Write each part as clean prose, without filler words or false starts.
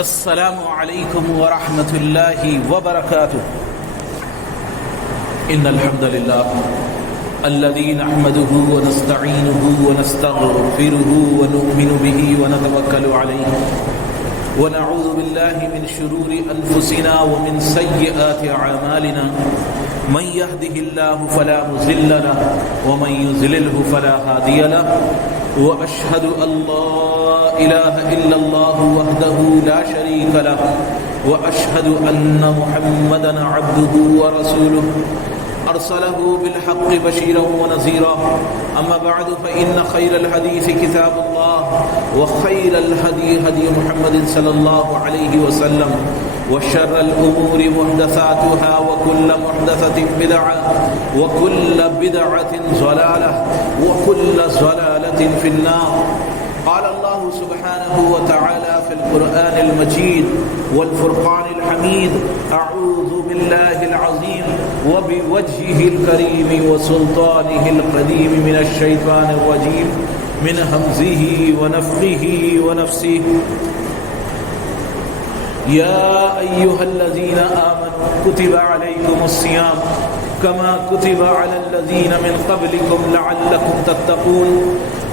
السلام علیکم ورحمۃ اللہ وبرکاتہ. ان الحمد للہ الذي نحمده ونستعينه ونستغفره ونؤمن به ونتوكل عليه ونعوذ بالله من شرور انفسنا ومن سيئات اعمالنا. من يهده الله فلا مضل له ومن يضلله فلا هادي له. واشهد ان لا اله الا الله وحده لا شريك له واشهد ان محمدا عبده ورسوله ارسله بالحق بشيرا ونذيرا. اما بعد فان خير الحديث كتاب الله وخير الهدي هدي محمد صلى الله عليه وسلم وشر الامور محدثاتها وكل محدثة بدعة وكل بدعة ضلالة وكل ضلالة في النار. قال الله سبحانه وتعالى في القرآن المجيد والفرقان الحميد: أعوذ بالله العظيم وبوجهه الكريم وسلطانه القديم من الشيطان الرجيم من همزه ونفخه ونفسه. يا أيها الذين آمنوا كتب عليكم الصيام كما كتب على الذين من قبلكم لعلكم تتقون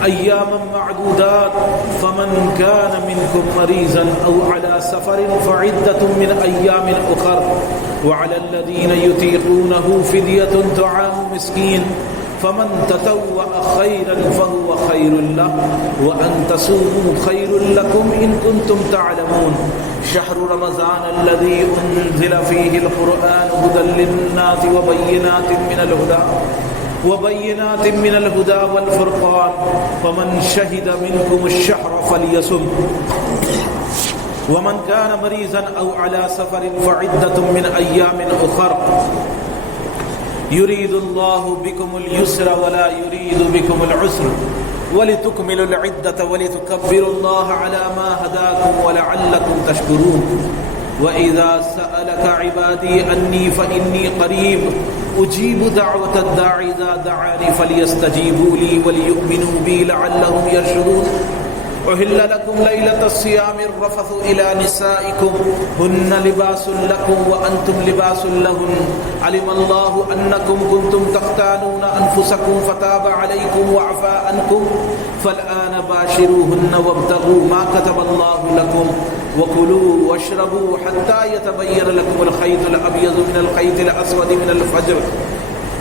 أياما معدودات فمن كان منكم مريضا أو على سفر فعدة من أيام أخر وعلى الذين يطيقونه فدية طعام مسكين فمن تطوع خيرا فهو خير له وأن تصوموا خير لكم إن كنتم تعلمون. شهر رمضان الذي أنزل فيه القرآن هدى للناس وبينات من الهدى والفرقان فمن شهد منكم الشهر فليصم ومن كان مريضا أو على سفر فعدة من أيام أخر. يريد الله بكم اليسر ولا يريد بكم العسر ولتكملوا العدة ولتكبروا الله على ما هداكم ولعلكم تشكرون. وإذا سألك عبادي أني فإني قريب أجيب دعوة الداعي إذا دعاني فليستجيبوا لي وليؤمنوا بي لعلهم يرشدون. أحل لكم ليلة الصيام الرفث إلى نسائكم هن لباس لكم وأنتم لباس لهن. علم الله أنكم كنتم تختانون أنفسكم فتاب عليكم وعفى عنكم فالآن باشروهن وابتغوا ما كتب الله لكم وكلوا واشربوا حتى يتبين لكم الخيط الأبيض من الخيط الأسود من الفجر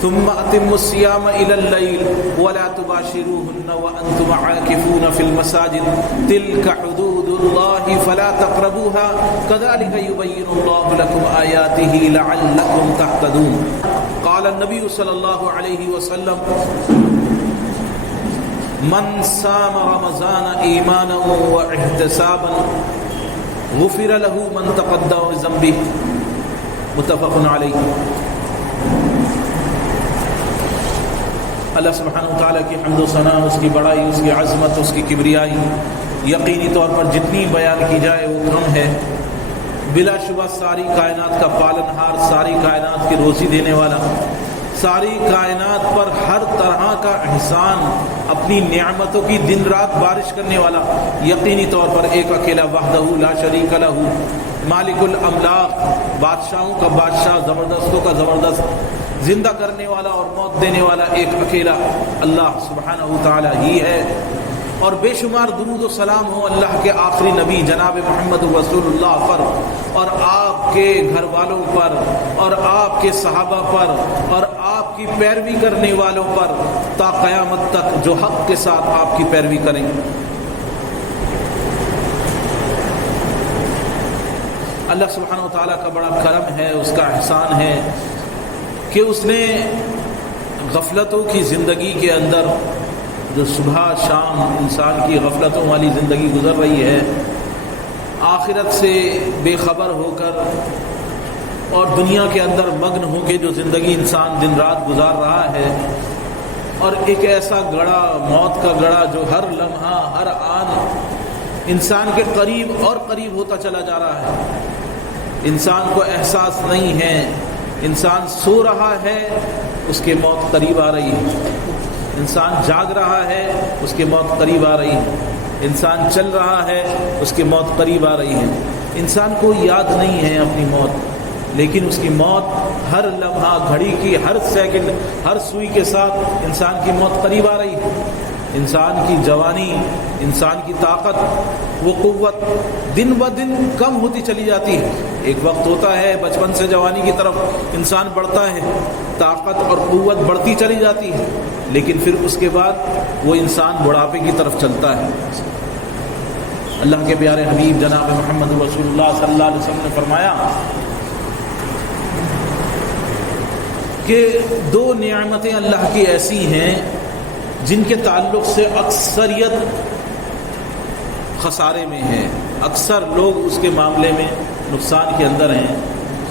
ثم أتموا الصيام إلى الليل ولا تباشروهن وأنتم عاكفون في المساجد تلك حدود الله فلا تقربوها كذلك يبين الله لكم آياته لعلكم تهتدون. قال النبي صلى الله عليه وسلم: من صام رمضان إيمانا واحتسابا غفر له من تقدم بذنبه. متفق علیہ. اللہ سبحانہ وتعالیٰ کی حمد و ثنا، اس کی بڑائی، اس کی عظمت، اس کی کبریائی یقینی طور پر جتنی بیان کی جائے وہ کم ہے. بلا شبہ ساری کائنات کا پالن ہار، ساری کائنات کی روزی دینے والا، ساری کائنات پر ہر طرح کا احسان، اپنی نعمتوں کی دن رات بارش کرنے والا یقینی طور پر ایک اکیلا وحدہ لا شریک لہ مالک الاملاک، بادشاہوں کا بادشاہ، زبردستوں کا زبردست، زندہ کرنے والا اور موت دینے والا ایک اکیلا اللہ سبحانہ وتعالی ہی ہے. اور بے شمار درود و سلام ہو اللہ کے آخری نبی جناب محمد رسول اللہ پر اور آپ کے گھر والوں پر اور آپ کے صحابہ پر اور آپ کی پیروی کرنے والوں پر تا قیامت تک جو حق کے ساتھ آپ کی پیروی کریں. اللہ سبحانہ وتعالی کا بڑا کرم ہے، اس کا احسان ہے کہ اس نے غفلتوں کی زندگی کے اندر جو صبح شام انسان کی غفلتوں والی زندگی گزر رہی ہے، آخرت سے بے خبر ہو کر اور دنیا کے اندر مگن ہو کے جو زندگی انسان دن رات گزار رہا ہے، اور ایک ایسا گڑا، موت کا گڑا جو ہر لمحہ ہر آن انسان کے قریب اور قریب ہوتا چلا جا رہا ہے. انسان کو احساس نہیں ہے، انسان سو رہا ہے اس کے موت قریب آ رہی ہے، انسان جاگ رہا ہے اس کی موت قریب آ رہی ہے، انسان چل رہا ہے اس کی موت قریب آ رہی ہے. انسان کو یاد نہیں ہے اپنی موت، لیکن اس کی موت ہر لمحہ، گھڑی کی ہر سیکنڈ، ہر سوئی کے ساتھ انسان کی موت قریب آ رہی ہے۔ انسان کی جوانی، انسان کی طاقت، وہ قوت دن بہ دن کم ہوتی چلی جاتی ہے۔ ایک وقت ہوتا ہے بچپن سے جوانی کی طرف انسان بڑھتا ہے، طاقت اور قوت بڑھتی چلی جاتی ہے، لیکن پھر اس کے بعد وہ انسان بڑھاپے کی طرف چلتا ہے۔ اللہ کے پیارے حبیب جناب محمد رسول اللہ صلی اللہ علیہ وسلم نے فرمایا کہ دو نعمتیں اللہ کی ایسی ہیں جن کے تعلق سے اکثریت خسارے میں ہے، اکثر لوگ اس کے معاملے میں نقصان کے اندر ہیں،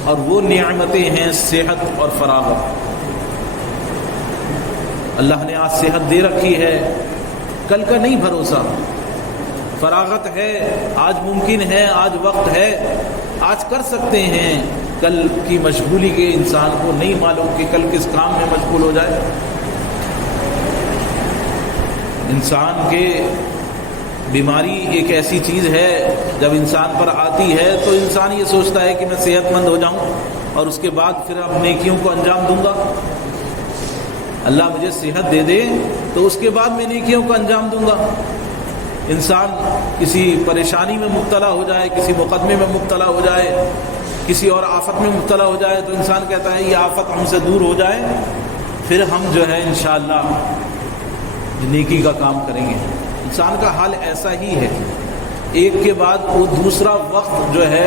اور وہ نعمتیں ہیں صحت اور فراغت۔ اللہ نے آج صحت دے رکھی ہے، کل کا نہیں بھروسہ، فراغت ہے، آج ممکن ہے، آج وقت ہے، آج کر سکتے ہیں، کل کی مشغولی کے انسان کو نہیں معلوم کہ کل کس کام میں مشغول ہو جائے۔ انسان کے بیماری ایک ایسی چیز ہے جب انسان پر آتی ہے تو انسان یہ سوچتا ہے کہ میں صحت مند ہو جاؤں اور اس کے بعد پھر اب نیکیوں کو انجام دوں گا۔ اللہ مجھے صحت دے دے تو اس کے بعد میں نیکیوں کو انجام دوں گا۔ انسان کسی پریشانی میں مبتلا ہو جائے، کسی مقدمے میں مبتلا ہو جائے، کسی اور آفت میں مبتلا ہو جائے تو انسان کہتا ہے یہ آفت ہم سے دور ہو جائے، پھر ہم جو ہے انشاءاللہ نیکی کا کام کریں گے۔ انسان کا حال ایسا ہی ہے، ایک کے بعد وہ دوسرا وقت جو ہے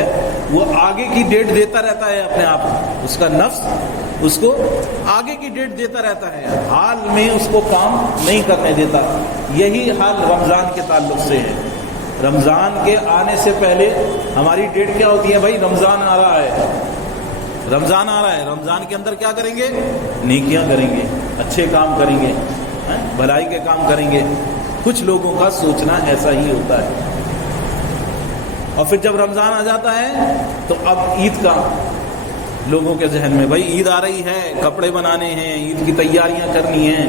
وہ آگے کی ڈیٹ دیتا رہتا ہے اپنے آپ کو، اس کا نفس اس کو آگے کی ڈیٹ دیتا رہتا ہے، حال میں اس کو کام نہیں کرنے دیتا۔ یہی حال رمضان کے تعلق سے ہے۔ رمضان کے آنے سے پہلے ہماری ڈیٹ کیا ہوتی ہے؟ بھائی رمضان آ رہا ہے، رمضان آ رہا ہے، رمضان کے اندر کیا کریں گے؟ نیکیاں کریں گے، اچھے کام کریں گے، بھلائی کے کام کریں گے۔ کچھ لوگوں کا سوچنا ایسا ہی ہوتا ہے، اور پھر جب رمضان آ جاتا ہے تو اب عید کا لوگوں کے ذہن میں، بھائی عید آ رہی ہے، کپڑے بنانے ہیں، عید کی تیاریاں کرنی ہیں۔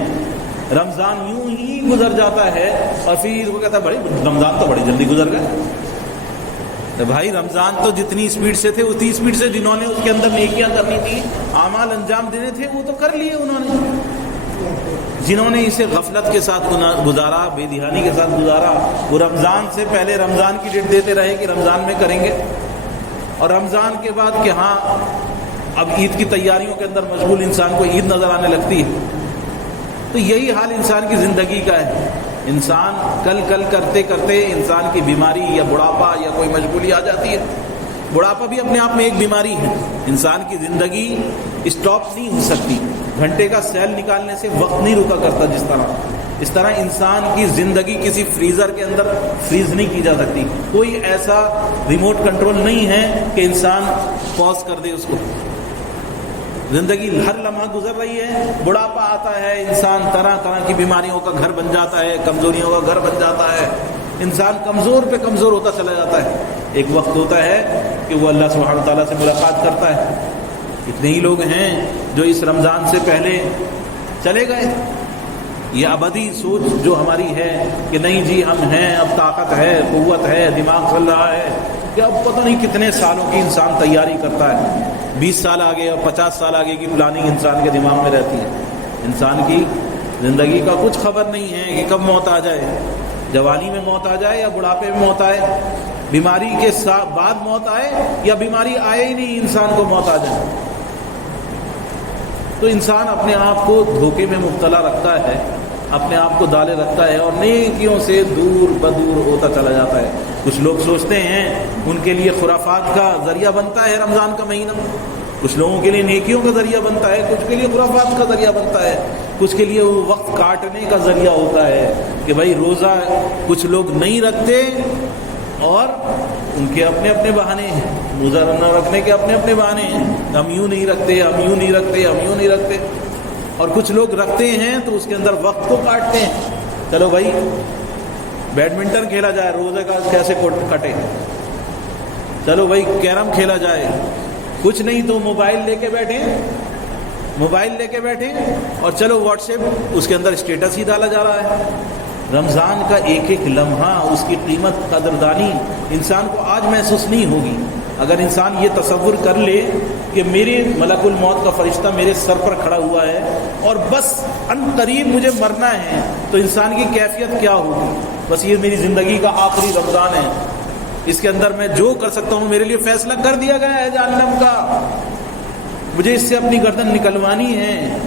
رمضان یوں ہی گزر جاتا ہے اور پھر وہ کہتا ہے بھائی رمضان تو بڑی جلدی گزر گیا۔ تو بھائی رمضان تو جتنی اسپیڈ سے تھے اتنی اسپیڈ سے جنہوں نے اس کے اندر نیکیاں کرنی تھی، اعمال انجام دینے تھے، وہ تو کر لیے انہوں نے۔ جنہوں نے اسے غفلت کے ساتھ گزارا، بے دھیانی کے ساتھ گزارا، وہ رمضان سے پہلے رمضان کی ڈیٹ دیتے رہے کہ رمضان میں کریں گے، اور رمضان کے بعد کہ ہاں اب عید کی تیاریوں کے اندر مشغول انسان کو عید نظر آنے لگتی ہے۔ تو یہی حال انسان کی زندگی کا ہے۔ انسان کل کرتے کرتے انسان کی بیماری یا بڑھاپا یا کوئی مشغولی آ جاتی ہے۔ بڑھاپا بھی اپنے آپ میں ایک بیماری ہے۔ انسان کی زندگی اسٹاپ نہیں ہو سکتی، گھنٹے کا سیل نکالنے سے وقت نہیں رکا کرتا اس طرح انسان کی زندگی کسی فریزر کے اندر فریز نہیں کی جا سکتی۔ کوئی ایسا ریموٹ کنٹرول نہیں ہے کہ انسان پاز کر دے اس کو۔ زندگی ہر لمحہ گزر رہی ہے، بڑھاپا آتا ہے، انسان طرح طرح کی بیماریوں کا گھر بن جاتا ہے، کمزوریوں کا گھر بن جاتا ہے، انسان کمزور پہ کمزور ہوتا چلا جاتا ہے۔ ایک وقت ہوتا ہے کہ وہ اللہ سبحانہ وتعالیٰ سے ملاقات کرتا ہے۔ اتنے ہی لوگ ہیں جو اس رمضان سے پہلے چلے گئے۔ یہ ابدی سوچ جو ہماری ہے کہ نہیں جی ہم ہیں، اب طاقت ہے، قوت ہے، دماغ چل رہا ہے، کہ اب پتہ نہیں کتنے سالوں کی انسان تیاری کرتا ہے، 20 سال آگے اور 50 سال آگے کی پلاننگ انسان کے دماغ میں رہتی ہے۔ انسان کی زندگی کا کچھ خبر نہیں ہے کہ کب موت آ جائے، جوانی میں موت آ جائے یا بڑھاپے میں موت آئے، بیماری کے بعد موت آئے یا بیماری آئے ہی نہیں انسان کو موت آ جائے۔ تو انسان اپنے آپ کو دھوکے میں مبتلا رکھتا ہے، اپنے آپ کو ڈالے رکھتا ہے اور نیکیوں سے دور بدور ہوتا چلا جاتا ہے۔ کچھ لوگ سوچتے ہیں ان کے لیے خرافات کا ذریعہ بنتا ہے رمضان کا مہینہ، کچھ لوگوں کے لیے نیکیوں کا ذریعہ بنتا ہے، کچھ کے لیے خرافات کا ذریعہ بنتا ہے، کچھ کے لیے وہ وقت کاٹنے کا ذریعہ ہوتا ہے کہ بھائی روزہ کچھ لوگ نہیں رکھتے اور ان کے اپنے اپنے بہانے ہیں، روزہ نہ رکھنے کے اپنے اپنے بہانے ہیں، ہم یوں نہیں رکھتے، ہم یوں نہیں رکھتے، ہم یوں نہیں رکھتے، اور کچھ لوگ رکھتے ہیں تو اس کے اندر وقت کو کاٹتے ہیں۔ چلو بھائی بیڈمنٹن کھیلا جائے، روزے کا کیسے کٹے، چلو بھائی کیرم کھیلا جائے، کچھ نہیں تو موبائل لے کے بیٹھے اور چلو واٹس ایپ اس کے اندر اسٹیٹس ہی ڈالا جا رہا ہے، رمضان کا ایک ایک لمحہ، اس کی قیمت قدردانی انسان کو آج محسوس نہیں ہوگی۔ اگر انسان یہ تصور کر لے کہ میرے ملک الموت کا فرشتہ میرے سر پر کھڑا ہوا ہے اور بس ان قریب مجھے مرنا ہے، تو انسان کی کیفیت کیا ہوگی؟ بس یہ میری زندگی کا آخری رمضان ہے، اس کے اندر میں جو کر سکتا ہوں، میرے لیے فیصلہ کر دیا گیا ہے جہنم کا، مجھے اس سے اپنی گردن نکلوانی ہے،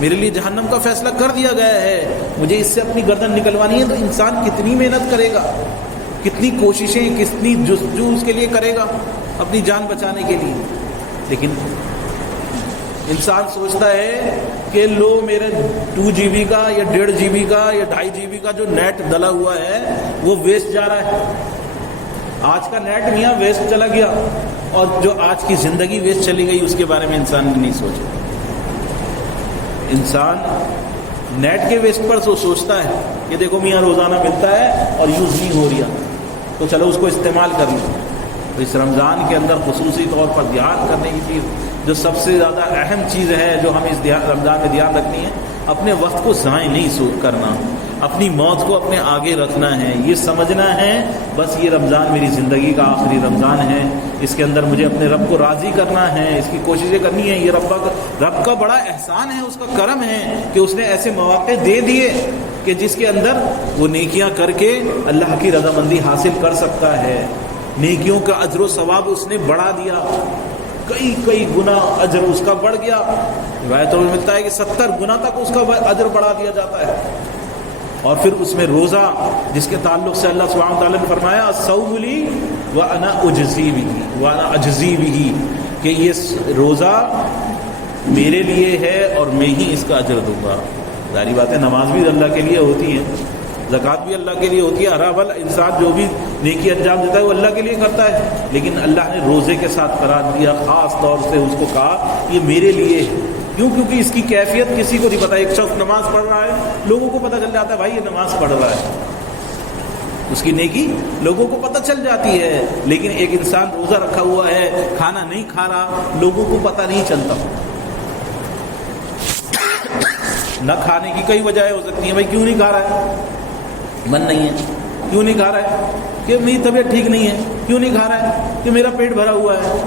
میرے لیے جہنم کا فیصلہ کر دیا گیا ہے، مجھے اس سے اپنی گردن نکلوانی ہے۔ تو انسان کتنی محنت کرے گا، کتنی کوششیں، کتنی جستجو اس کے لیے کرے گا اپنی جان بچانے کے لیے۔ لیکن انسان سوچتا ہے کہ لو میرے 2 GB کا یا 1.5 GB کا یا 2.5 GB کا جو نیٹ ڈلا ہوا ہے وہ ویسٹ جا رہا ہے۔ آج کا نیٹ میاں ویسٹ چلا گیا، اور جو آج کی زندگی ویسٹ چلی گئی اس کے بارے میں انسان نے نہیں سوچا۔ انسان نیٹ کے ویسٹ پر سوچتا ہے کہ دیکھو میاں روزانہ ملتا ہے اور یوز نہیں ہو رہا، تو چلو اس کو استعمال کر لیں۔ تو اس رمضان کے اندر خصوصی طور پر دھیان کرنے کی چیز، جو سب سے زیادہ اہم چیز ہے جو ہم اس رمضان میں دھیان رکھنی ہے، اپنے وقت کو ضائع نہیں کرنا، اپنی موت کو اپنے آگے رکھنا ہے، یہ سمجھنا ہے بس یہ رمضان میری زندگی کا آخری رمضان ہے، اس کے اندر مجھے اپنے رب کو راضی کرنا ہے، اس کی کوششیں کرنی ہے۔ یہ رب کا بڑا احسان ہے، اس کا کرم ہے کہ اس نے ایسے مواقع دے دیے کہ جس کے اندر وہ نیکیاں کر کے اللہ کی رضامندی حاصل کر سکتا ہے، نیکیوں کا اجر و ثواب اس نے بڑھا دیا، کئی گنا اجر اس کا بڑھ گیا۔ روایتوں میں ملتا ہے کہ 70 گنا تک اس کا اجر بڑھا دیا جاتا ہے۔ اور پھر اس میں روزہ، جس کے تعلق سے اللہ سبحانہ وتعالیٰ نے فرمایا الصوم لی وانا اجزی بہ، کہ یہ روزہ میرے لیے ہے اور میں ہی اس کا اجر دوں گا۔ ظاہری بات ہے نماز بھی اللہ کے لیے ہوتی ہے، زکوٰۃ بھی اللہ کے لیے ہوتی ہے، ہر عمل انسان جو بھی نیکی انجام دیتا ہے وہ اللہ کے لیے کرتا ہے، لیکن اللہ نے روزے کے ساتھ قرار دیا، خاص طور سے اس کو کہا یہ میرے لیے ہے۔ کیوں؟ کیونکہ اس کی کیفیت کسی کو نہیں پتا۔ ایک شخص نماز پڑھ رہا ہے، لوگوں کو پتہ چل جاتا ہے بھائی یہ نماز پڑھ رہا ہے، اس کی نیکی لوگوں کو پتہ چل جاتی ہے، لیکن ایک انسان روزہ رکھا ہوا ہے، کھانا نہیں کھا رہا، لوگوں کو پتہ نہیں چلتا۔ نہ کھانے کی کئی وجہیں ہو سکتی ہیں، بھائی کیوں نہیں کھا رہا ہے؟ من نہیں ہے۔ کیوں نہیں کھا رہا ہے؟ کہ میری طبیعت ٹھیک نہیں ہے۔ کیوں نہیں کھا رہا ہے؟ کہ میرا پیٹ بھرا ہوا ہے،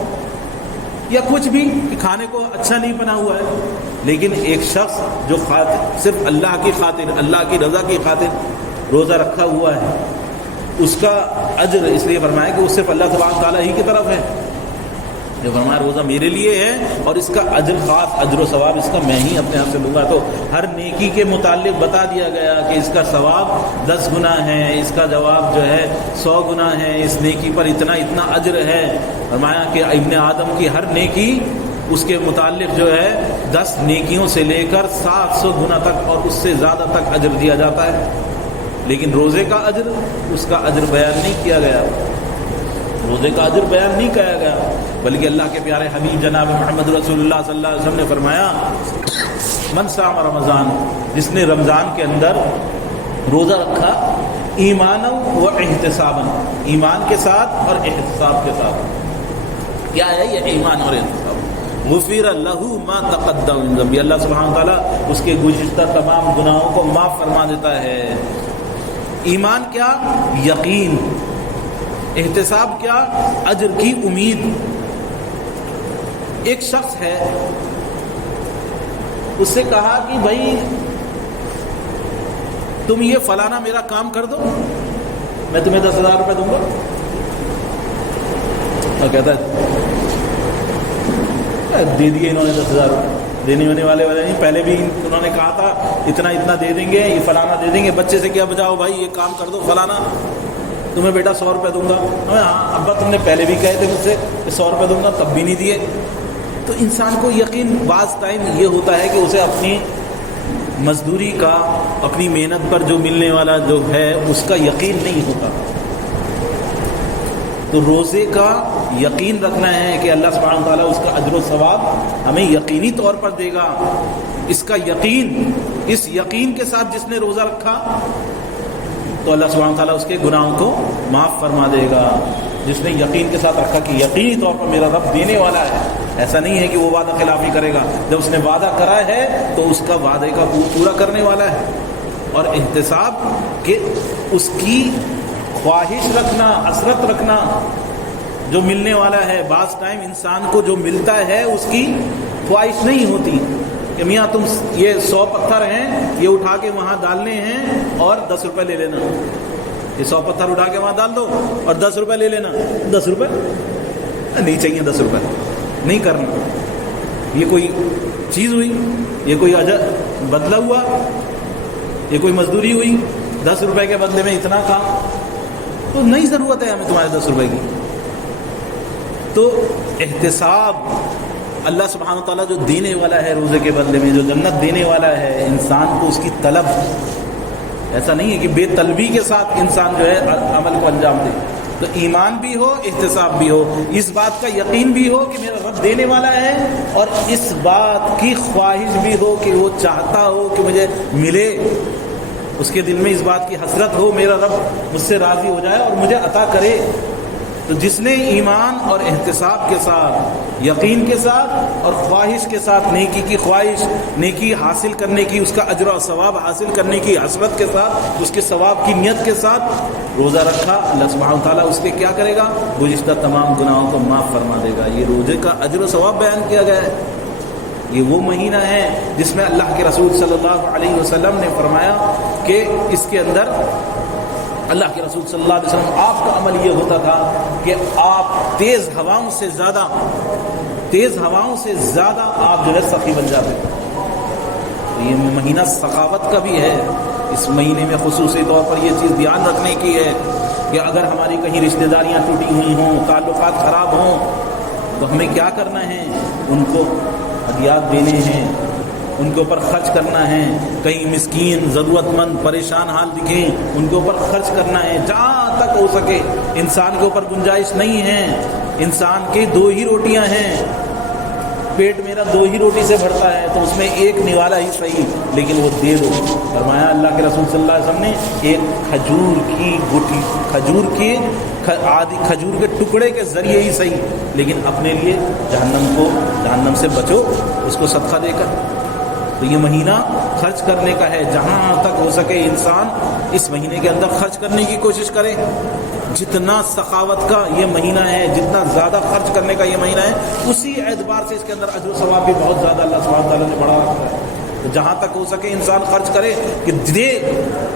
یا کچھ بھی کہ کھانے کو اچھا نہیں بنا ہوا ہے۔ لیکن ایک شخص جو صرف اللہ کی خاطر، اللہ کی رضا کی خاطر روزہ رکھا ہوا ہے، اس کا اجر اس لیے فرمایا کہ وہ صرف اللہ تبارک تعالیٰ ہی کی طرف ہے، جو فرمایا روزہ میرے لیے ہے اور اس کا اجر، خاص اجر و ثواب اس کا میں ہی اپنے آپ سے دوں گا۔ تو ہر نیکی کے متعلق بتا دیا گیا کہ اس کا ثواب 10 گنا ہے، اس کا جواب جو ہے 100 گنا ہے، اس نیکی پر اتنا اجر ہے۔ فرمایا کہ ابن آدم کی ہر نیکی اس کے متعلق جو ہے 10 نیکیوں سے لے کر 700 گنا تک اور اس سے زیادہ تک اجر دیا جاتا ہے، لیکن روزے کا اجر، اس کا اجر بیان نہیں کیا گیا، روزے کا اجر بیان نہیں کیا گیا، بلکہ اللہ کے پیارے حبیب جناب محمد رسول اللہ صلی اللہ علیہ وسلم نے فرمایا من صام رمضان، جس نے رمضان کے اندر روزہ رکھا ایمانا و احتسابا، ایمان کے ساتھ اور احتساب کے ساتھ۔ کیا ہے یہ ایمان اور احتساب؟ غفر لہ ما تقدم من ذنبہ، اللہ سبحانہ تعالیٰ اس کے گزشتہ تمام گناہوں کو معاف فرما دیتا ہے۔ ایمان کیا؟ یقین۔ احتساب کیا؟ اجر کی امید۔ ایک شخص ہے، اس سے کہا کہ بھائی تم یہ فلانا میرا کام کر دو، میں تمہیں 10,000 روپے دوں گا۔ اور کہتا ہے دے دیے انہوں نے 10,000 روپے، دینے ہونے والے نہیں، پہلے بھی انہوں نے کہا تھا اتنا دے دیں گے، یہ فلانا دے دیں گے، بچے سے کیا بچاؤ بھائی یہ کام کر دو فلانا، تمہیں بیٹا 100 روپے دوں گا۔ ہاں ابا تم نے پہلے بھی کہے تھے مجھ سے کہ 100 روپے دوں گا، تب بھی نہیں دیے۔ تو انسان کو یقین بعض ٹائم یہ ہوتا ہے کہ اسے اپنی مزدوری کا، اپنی محنت پر جو ملنے والا جو ہے اس کا یقین نہیں ہوتا۔ تو روزے کا یقین رکھنا ہے کہ اللہ سبحانہ تعالیٰ اس کا اجر و ثواب ہمیں یقینی طور پر دے گا۔ اس کا یقین، اس یقین کے ساتھ جس نے روزہ رکھا تو اللہ سبحانہ تعالیٰ اس کے گناہوں کو معاف فرما دے گا۔ جس نے یقین کے ساتھ رکھا کہ یقینی طور پر میرا رب دینے والا ہے، ایسا نہیں ہے کہ وہ وعدہ خلافی کرے گا، جب اس نے وعدہ کرا ہے تو اس کا وعدے کا پورا کرنے والا ہے۔ اور احتساب کہ اس کی خواہش رکھنا، حسرت رکھنا جو ملنے والا ہے. بعض ٹائم انسان کو جو ملتا ہے اس کی خواہش نہیں ہوتی کہ میاں تم یہ 100 پتھر ہیں یہ اٹھا کے وہاں ڈالنے ہیں اور 10 روپے لے لینا. یہ 100 پتھر اٹھا کے وہاں ڈال دو اور 10 روپے لے لینا. 10 روپے نہیں چاہیے، 10 روپے نہیں کرنا. یہ کوئی چیز ہوئی؟ یہ کوئی اجر بدلہ ہوا؟ یہ کوئی مزدوری ہوئی؟ 10 روپے کے بدلے میں اتنا کام؟ تو نہیں ضرورت ہے ہمیں تمہارے 10 روپے کی. تو احتساب اللہ سبحانہ وتعالیٰ جو دینے والا ہے روزے کے بدلے میں، جو جنت دینے والا ہے، انسان کو اس کی طلب، ایسا نہیں ہے کہ بے طلبی کے ساتھ انسان جو ہے عمل کو انجام دے. تو ایمان بھی ہو، احتساب بھی ہو، اس بات کا یقین بھی ہو کہ میرا رب دینے والا ہے، اور اس بات کی خواہش بھی ہو کہ وہ چاہتا ہو کہ مجھے ملے، اس کے دل میں اس بات کی حسرت ہو میرا رب مجھ سے راضی ہو جائے اور مجھے عطا کرے. تو جس نے ایمان اور احتساب کے ساتھ، یقین کے ساتھ اور خواہش کے ساتھ، نیکی کی خواہش، نیکی حاصل کرنے کی، اس کا اجر و ثواب حاصل کرنے کی حسرت کے ساتھ، اس کے ثواب کی نیت کے ساتھ روزہ رکھا، اللہ سبحانہ تعالیٰ اس کے کیا کرے گا؟ گزشتہ تمام گناہوں کو معاف فرما دے گا. یہ روزے کا اجر و ثواب بیان کیا گیا ہے. یہ وہ مہینہ ہے جس میں اللہ کے رسول صلی اللہ علیہ وسلم نے فرمایا کہ اس کے اندر اللہ کے رسول صلی اللہ علیہ وسلم آپ کا عمل یہ ہوتا تھا کہ آپ تیز ہواؤں سے زیادہ آپ جو ہے سخی بن جاتے. یہ مہینہ سخاوت کا بھی ہے. اس مہینے میں خصوصی طور پر یہ چیز دھیان رکھنے کی ہے کہ اگر ہماری کہیں رشتہ داریاں ٹوٹی ہوئی ہوں، تعلقات خراب ہوں، تو ہمیں کیا کرنا ہے؟ ان کو ہدیات دینے ہیں، ان کے اوپر خرچ کرنا ہے. کہیں مسکین، ضرورت مند، پریشان حال دکھیں، ان کے اوپر خرچ کرنا ہے. جہاں تک ہو سکے انسان کے اوپر گنجائش نہیں ہے. انسان کی 2 ہی روٹیاں ہیں، پیٹ میرا 2 ہی روٹی سے بھرتا ہے، تو اس میں ایک نوالا ہی صحیح، لیکن وہ دے دو. فرمایا اللہ کے رسول صلی اللہ علیہ وسلم نے ایک کھجور کی گٹھی، کھجور کے ٹکڑے کے ذریعے ہی صحیح، لیکن اپنے لیے جہنم سے بچو اس کو صدقہ دے کر. تو یہ مہینہ خرچ کرنے کا ہے. جہاں تک ہو سکے انسان اس مہینے کے اندر خرچ کرنے کی کوشش کرے. جتنا سخاوت کا یہ مہینہ ہے، جتنا زیادہ خرچ کرنے کا یہ مہینہ ہے، اسی اعتبار سے اس کے اندر اجر و ثواب بھی بہت زیادہ اللہ سبحانہ تعالیٰ نے بڑھا رکھا ہے. تو جہاں تک ہو سکے انسان خرچ کرے کہ دے.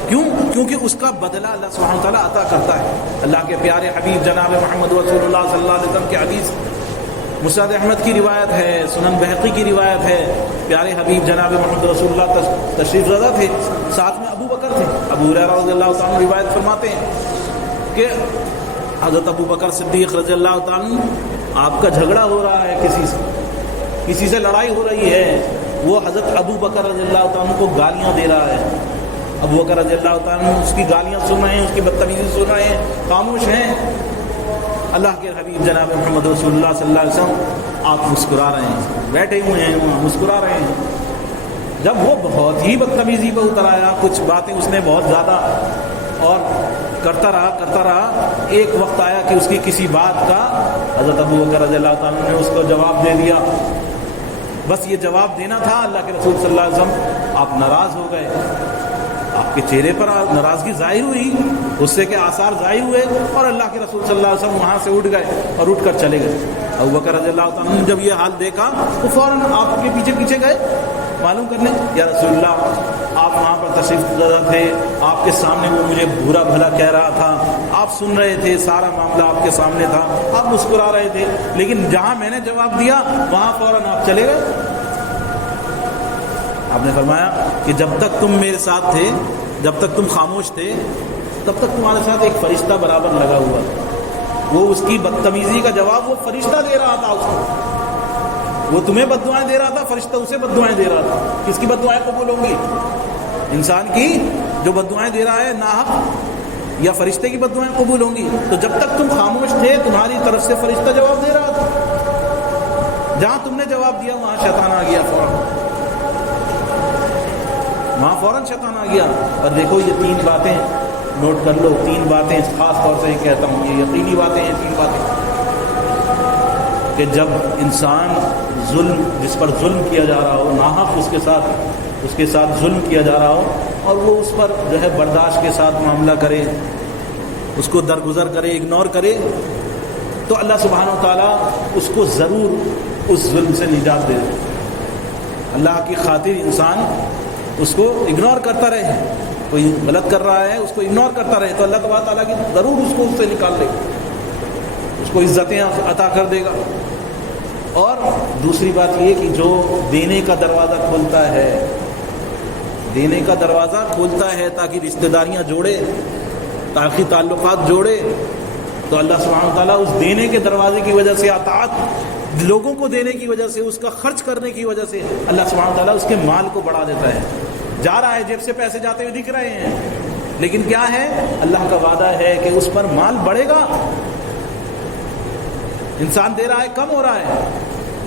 کیونکہ اس کا بدلہ اللہ سبحانہ تعالیٰ عطا کرتا ہے. اللہ کے پیارے حبیب جناب محمد رسول اللہ صلی اللہ علیہ وسلم کی حدیث مسند احمد کی روایت ہے، سنن بہقی کی روایت ہے. پیارے حبیب جناب محمد رسول اللہ تشریف رضا تھے، ساتھ میں ابو بکر تھے. ابو ہریرہ رضی اللہ تعالیٰ عنہ روایت فرماتے ہیں کہ حضرت ابو بکر صدیق رضی اللہ تعالیٰ عنہ، آپ کا جھگڑا ہو رہا ہے، کسی سے لڑائی ہو رہی ہے. وہ حضرت ابو بکر رضی اللہ تعالیٰ عنہ کو گالیاں دے رہا ہے. ابو بکر رضی اللہ تعالیٰ عنہ اس کی گالیاں سن رہے ہیں، اس کی بدتمیزی سن رہے ہیں، خاموش ہیں. اللہ کے حبیب جناب محمد رسول اللہ صلی اللہ علیہ وسلم آپ مسکرا رہے ہیں، بیٹھے ہوئے ہیں وہاں مسکرا رہے ہیں. جب وہ بہت ہی بدتمیزی پہ اتر آیا، کچھ باتیں اس نے بہت زیادہ اور کرتا رہا. ایک وقت آیا کہ اس کی کسی بات کا حضرت ابو بکر رضی اللہ تعالیٰ نے اس کو جواب دے دیا. بس یہ جواب دینا تھا. اللہ کے رسول صلی اللہ علیہ وسلم آپ ناراض ہو گئے، آپ کے چہرے پر ناراضگی ظاہر ہوئی، غصے کے آثار ظاہر ہوئے، اور اللہ کے رسول صلی اللہ علیہ وسلم وہاں سے اٹھ گئے اور اٹھ کر چلے گئے. ابو بکر رضی اللہ تعالیٰ نے جب یہ حال دیکھا تو فوراً آپ کے پیچھے گئے معلوم کرنے، یا رسول اللہ آپ وہاں پر تشریف لایا تھے، آپ کے سامنے وہ مجھے برا بھلا کہہ رہا تھا، آپ سن رہے تھے، سارا معاملہ آپ کے سامنے تھا، آپ مسکرا رہے تھے، لیکن جہاں میں نے جواب دیا وہاں فوراً آپ چلے گئے. آپ نے فرمایا کہ جب تک تم میرے ساتھ تھے، جب تک تم خاموش تھے، تب تک تمہارے ساتھ ایک فرشتہ برابر لگا ہوا. وہ اس کی بدتمیزی کا جواب وہ فرشتہ دے رہا تھا. اس کو وہ تمہیں بد دعائیں دے رہا تھا، فرشتہ اسے بد دعائیں دے رہا تھا. کس کی بد دعائیں قبول ہوں گی؟ انسان کی جو بد دعائیں دے رہا ہے ناحق، یا فرشتے کی بد دعائیں قبول ہوں گی؟ تو جب تک تم خاموش تھے تمہاری طرف سے فرشتہ جواب دے رہا تھا. جہاں تم نے جواب دیا وہاں شیطان آ گیا، فوراً شیطان آ گیا. اور دیکھو یہ 3 باتیں نوٹ کر لو، 3 باتیں خاص طور سے کہتا ہوں، یہ یقینی باتیں ہیں. 3 باتیں کہ جب انسان جس پر ظلم کیا جا رہا ہو، ناحق اس کے ساتھ اس کے ساتھ ظلم کیا جا رہا ہو اور وہ اس پر جو ہے برداشت کے ساتھ معاملہ کرے، اس کو درگزر کرے، اگنور کرے، تو اللہ سبحانہ و تعالیٰ اس کو ضرور اس ظلم سے نجات دے دے۔ اللہ کی خاطر انسان اس کو اگنور کرتا رہے، کوئی غلط کر رہا ہے اس کو اگنور کرتا رہے تو اللہ تبارک تعالیٰ کی ضرور اس کو اس سے نکال دے گا، اس کو عزتیں عطا کر دے گا۔ اور دوسری بات یہ کہ جو دینے کا دروازہ کھولتا ہے، دینے کا دروازہ کھولتا ہے تاکہ رشتہ داریاں جوڑے، تاکہ تعلقات جوڑے، تو اللہ سبحانہ وتعالیٰ اس دینے کے دروازے کی وجہ سے، اطاعت لوگوں کو دینے کی وجہ سے، اس کا خرچ کرنے کی وجہ سے اللہ سبحانہ وتعالیٰ اس کے مال کو بڑھا دیتا ہے۔ جا رہا ہے، جیب سے پیسے جاتے ہوئے دکھ رہے ہیں، لیکن کیا ہے؟ اللہ کا وعدہ ہے کہ اس پر مال بڑھے گا۔ انسان دے رہا ہے، کم ہو رہا ہے،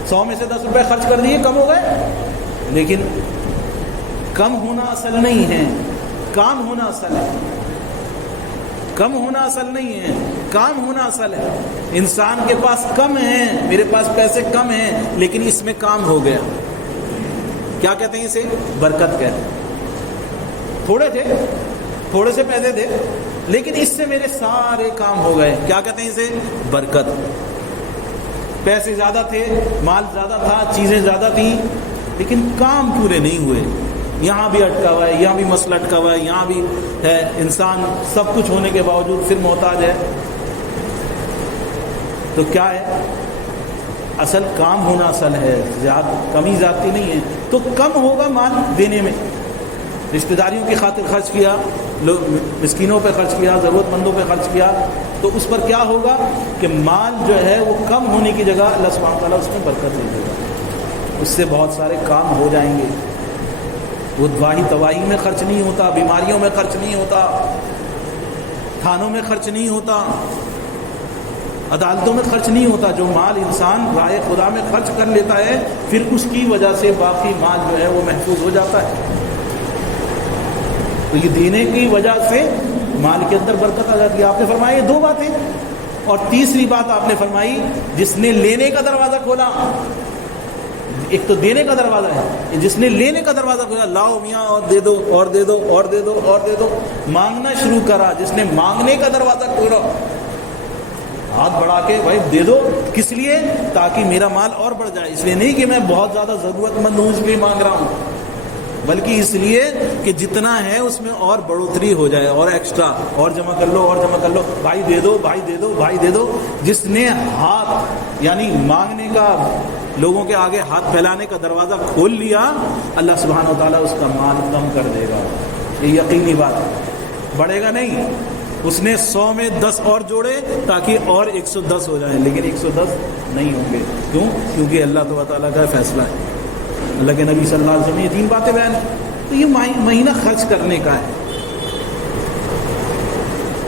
100 میں سے 10 روپے خرچ کر دیے، کم ہو گئے، لیکن کم ہونا اصل نہیں ہے، کام ہونا اصل ہے۔ کم ہونا اصل نہیں ہے، کام ہونا اصل ہے۔ انسان کے پاس کم ہیں، میرے پاس پیسے کم ہیں، لیکن اس میں کام ہو گیا، کیا کہتے ہیں اسے؟ برکت کہتے ہیں۔ تھوڑے تھے، تھوڑے سے پیسے تھے، لیکن اس سے میرے سارے کام ہو گئے، کیا کہتے ہیں اسے؟ برکت۔ پیسے زیادہ تھے، مال زیادہ تھا، چیزیں زیادہ تھیں، لیکن کام پورے نہیں ہوئے، یہاں بھی اٹکا ہوا ہے، یہاں بھی مسئلہ اٹکا ہوا ہے، یہاں بھی ہے، انسان سب کچھ ہونے کے باوجود پھر محتاج ہے۔ تو کیا ہے؟ اصل کام ہونا اصل ہے، کمی زیادتی نہیں ہے، تو کم ہوگا مال دینے میں۔ رشتہ داریوں کی خاطر خرچ کیا، مسکینوں پہ خرچ کیا، ضرورت مندوں پہ خرچ کیا، تو اس پر کیا ہوگا کہ مال جو ہے وہ کم ہونے کی جگہ اللہ سبحانہ وتعالیٰ اس میں برکت دے دے گا، اس سے بہت سارے کام ہو جائیں گے۔ وہ دواہی تواہی میں خرچ نہیں ہوتا، بیماریوں میں خرچ نہیں ہوتا، تھانوں میں خرچ نہیں ہوتا، عدالتوں میں خرچ نہیں ہوتا۔ جو مال انسان راہ خدا میں خرچ کر لیتا ہے، پھر اس کی وجہ سے باقی مال جو ہے وہ محفوظ ہو جاتا ہے۔ تو یہ دینے کی وجہ سے مال کے اندر برکت آ جاتی ہے۔ آپ نے فرمایا یہ 2 باتیں، اور تیسری بات آپ نے فرمائی جس نے لینے کا دروازہ کھولا۔ ایک تو دینے کا دروازہ ہے، جس نے لینے کا دروازہ کھولا، لاؤ میاں اور دے دو اور دے دو اور دے دو اور دے دو، مانگنا شروع کرا، جس نے مانگنے کا دروازہ کھولا، ہاتھ بڑھا کے بھائی دے دو، کس لیے؟ تاکہ میرا مال اور بڑھ جائے، اس لیے نہیں کہ میں بہت زیادہ ضرورت مند ہوں اس لیے مانگ رہا ہوں، بلکہ اس لیے کہ جتنا ہے اس میں اور بڑھوتری ہو جائے، اور ایکسٹرا، اور جمع کر لو اور جمع کر لو، بھائی دے دو بھائی دے دو بھائی دے دو۔ جس نے ہاتھ یعنی مانگنے کا، لوگوں کے آگے ہاتھ پھیلانے کا دروازہ کھول لیا، اللہ سبحانہ و تعالیٰ اس کا مال کم کر دے گا، یہ یقینی بات ہے، بڑھے گا نہیں۔ اس نے 100 میں 10 اور جوڑے تاکہ اور 110 ہو جائیں، لیکن 110 نہیں ہوں گے۔ کیوں؟ کیونکہ اللہ تعالیٰ کا فیصلہ ہے، اللہ کے نبی صلی اللہ علیہ وسلم نے یہ 3 باتیں بیان کی۔ تو یہ مہینہ خرچ کرنے کا ہے۔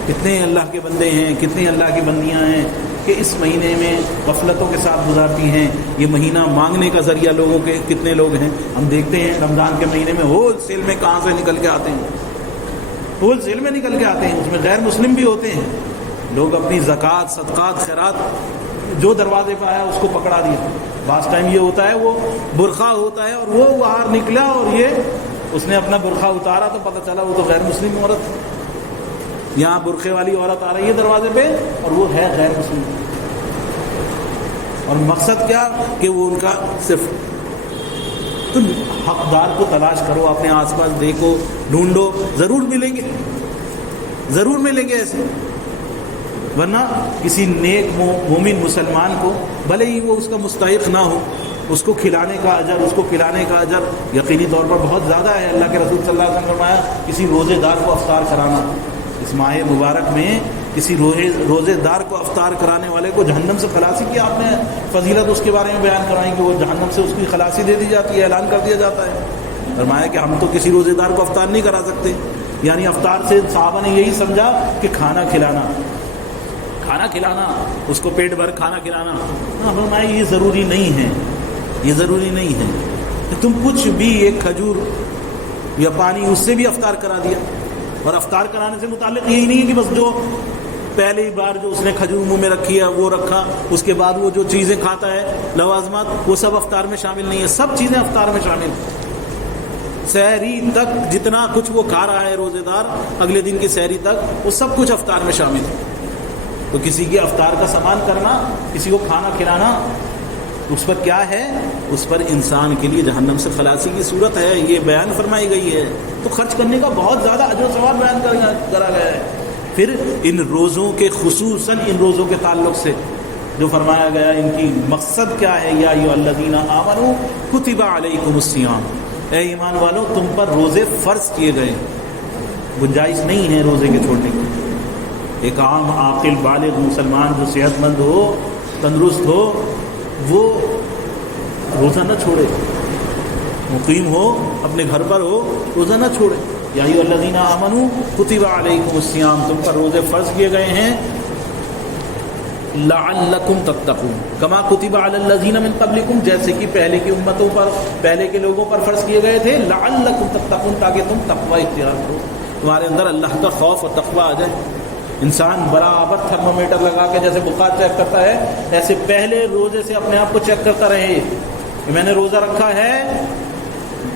کتنے اللہ کے بندے ہیں، کتنی اللہ کی بندیاں ہیں کہ اس مہینے میں غفلتوں کے ساتھ گزارتی ہیں۔ یہ مہینہ مانگنے کا ذریعہ لوگوں کے کتنے لوگ ہیں، ہم دیکھتے ہیں رمضان کے مہینے میں ہول سیل میں کہاں سے نکل کے آتے ہیں، ہول سیل میں نکل کے آتے ہیں، اس میں غیر مسلم بھی ہوتے ہیں، لوگ اپنی زکوٰۃ، صدقات، خیرات جو دروازے پہ آیا اس کو پکڑا دیا۔ بعض ٹائم یہ ہوتا ہے وہ برقع ہوتا ہے اور وہ باہر نکلا اور یہ اس نے اپنا برقع اتارا تو پتہ چلا وہ تو غیر مسلم عورت ہے۔ یہاں برقعے والی عورت آ رہی ہے دروازے پہ اور وہ ہے غیر مسلم، اور مقصد کیا کہ وہ ان کا صرف تم حقدار کو تلاش کرو، اپنے آس پاس دیکھو، ڈھونڈو، ضرور ملیں گے، ضرور ملیں گے ایسے۔ ورنہ کسی نیک مومن مسلمان کو بھلے ہی وہ اس کا مستحق نہ ہو، اس کو کھلانے کا اجر، اس کو پلانے کا اجر یقینی طور پر بہت زیادہ ہے۔ اللہ کے رسول صلی اللہ علیہ وسلم نے فرمایا کسی روزے دار کو افطار کرانا، اس ماہ مبارک میں کسی روزے دار کو افطار کرانے والے کو جہنم سے خلاصی کی آپ نے فضیلت اس کے بارے میں بیان کرائی کہ وہ جہنم سے اس کی خلاصی دے دی جاتی ہے، اعلان کر دیا جاتا ہے۔ فرمایا کہ ہم تو کسی روزے دار کو افطار نہیں کرا سکتے، یعنی افطار سے صحابہ نے یہی سمجھا کہ کھانا کھلانا، کھانا کھلانا، اس کو پیٹ بھر کھانا کھلانا۔ فرمایا یہ ضروری نہیں ہے، یہ ضروری نہیں ہے کہ تم کچھ بھی ایک کھجور یا پانی اس سے بھی افطار کرا دیا۔ اور افطار کرانے سے متعلق یہی نہیں ہے کہ بس جو پہلی بار جو اس نے کھجور منہ میں رکھی ہے وہ رکھا، اس کے بعد وہ جو چیزیں کھاتا ہے لوازمات، وہ سب افطار میں شامل نہیں ہے، سب چیزیں افطار میں شامل ہیں۔ سحری تک جتنا کچھ وہ کھا رہا ہے روزے دار اگلے دن کی سحری تک وہ سب کچھ افطار میں شامل ہے. تو کسی کی افطار کا سامان کرنا, کسی کو کھانا کھلانا, اس پر کیا ہے؟ اس پر انسان کے لیے جہنم سے خلاصی کی صورت ہے, یہ بیان فرمائی گئی ہے. تو خرچ کرنے کا بہت زیادہ اجر و ثواب بیان کرا گیا ہے. پھر ان روزوں کے خصوصاً ان روزوں کے تعلق سے جو فرمایا گیا ان کی مقصد کیا ہے؟ یا ایھا الذین آمنوا کتب علیکم الصیام, اے ایمان والو تم پر روزے فرض کیے گئے, گنجائش نہیں ہے روزے کے چھوڑنے کی. ایک عام عاقل بالغ مسلمان جو صحت مند ہو, تندرست ہو, وہ روزہ نہ چھوڑے, مقیم ہو, اپنے گھر پر ہو, روزہ نہ چھوڑے. یا ایھا الذین آمنوا کتب علیکم الصیام, تم پر روزے فرض کیے گئے ہیں لعلکم تتقون کما کتب علی الذین من قبلکم, جیسے کہ پہلے کی امتوں پر, پہلے کے لوگوں پر فرض کیے گئے تھے. لعلکم تتقون, تاکہ تم تقوی اختیار کرو, تمہارے اندر اللہ کا خوف اور تقوی آ جائے. انسان برابر تھرمومیٹر لگا کے جیسے بخار چیک کرتا ہے, ایسے پہلے روزے سے اپنے آپ کو چیک کرتا رہے کہ میں نے روزہ رکھا ہے,